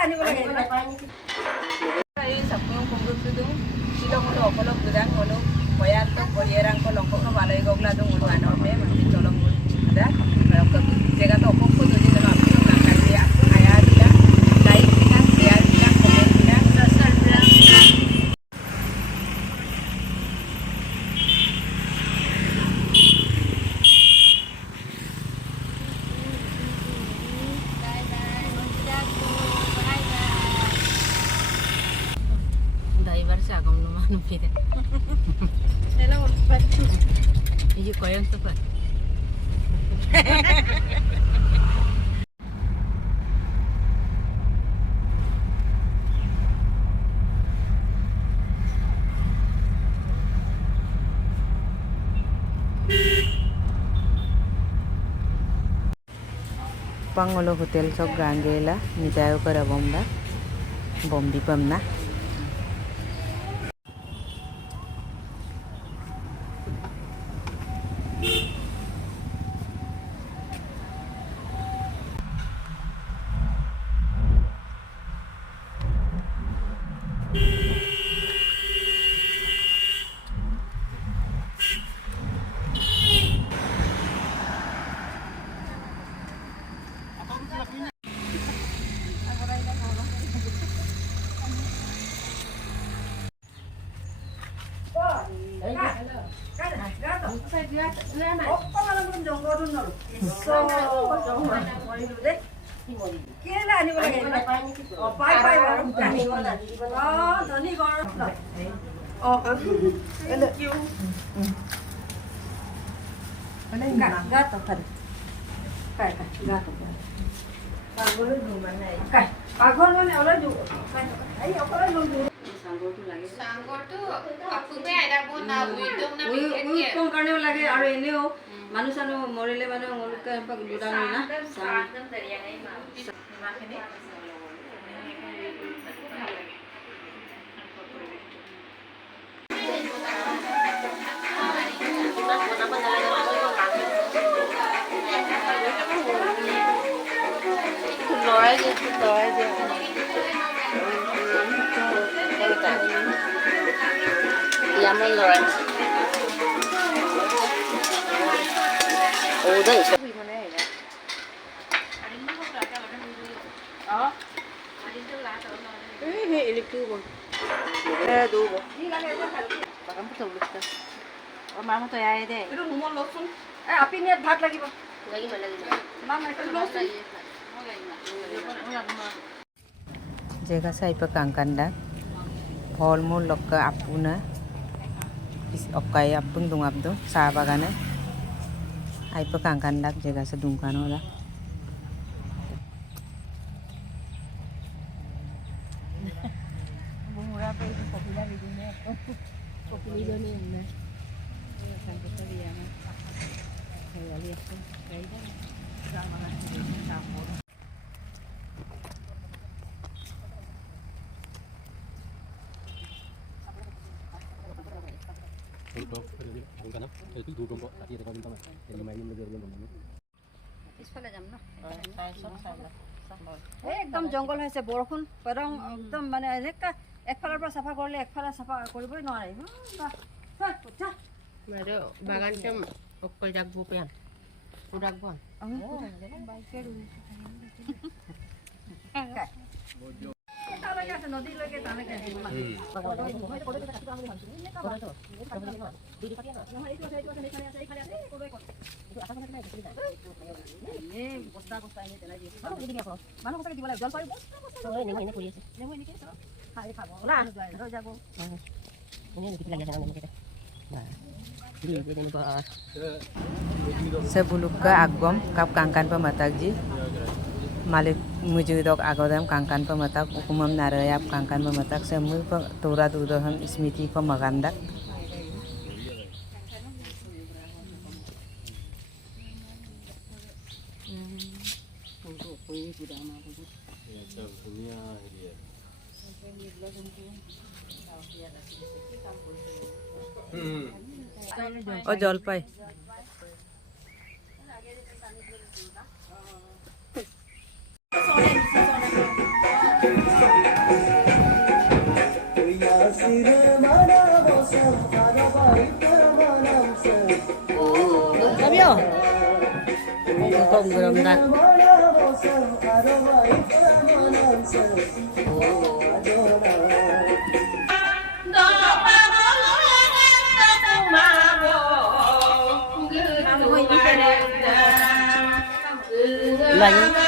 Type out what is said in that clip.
Ay sabung punggung tu silong ulo kolok gudang ulo koyan to korierang kolong ko balai gogla dong ulo ano me mati tolong ada kalau ke jaga to ko ko jadi dalam aku makan dia ayah dia lain dia dia komen dia sasar dia Daibar sa agam naman pide. Hello, batu. Iyi koyang tepat. Pangulo hotel sok gangela nidayo para bomba bombi pamna মানুষ আনো মৰিলে মানে মলকে গুড়া না লৰাই যে ইয়ামান লৰাই 오다 있어. 이렇게 뭐. 그래도 뭐. 마감부터 올렸다. 마감부터 해야 돼. 이거 뭐 넣었어? 앞에 내 밥 라기 봐. 라기 말라기. 마마 이거 넣었어. 제가 사이버 깡간다. 벌물 넣고 아프나. 어까이 아픈 동압도 사바가네. Ai pekangkan dak jaga sedungkan olah. Bumura pe popular idune. Popular idune na. Santo dia na. Kaya lihat tu. Kaya sama dengan campur. একদম জংগল হৈছে বৰষুণ পৰং একদম মানে এনেকা একফালৰ পৰা চাফা কৰিলে একফালে চাফা কৰিবই নোৱাৰে মানে বাগানটো অকল যাকব পেন পুৰাকব তালৈকে আছে নদীলৈকে তালৈকে Sebelum ke agom kap kangkan pematagji Malik mujudok agodam kangkan pematak hukumam narayap kangkan pematak semui tura tuduhan smiti pemagandak Oh jolpai 그런다. 라인.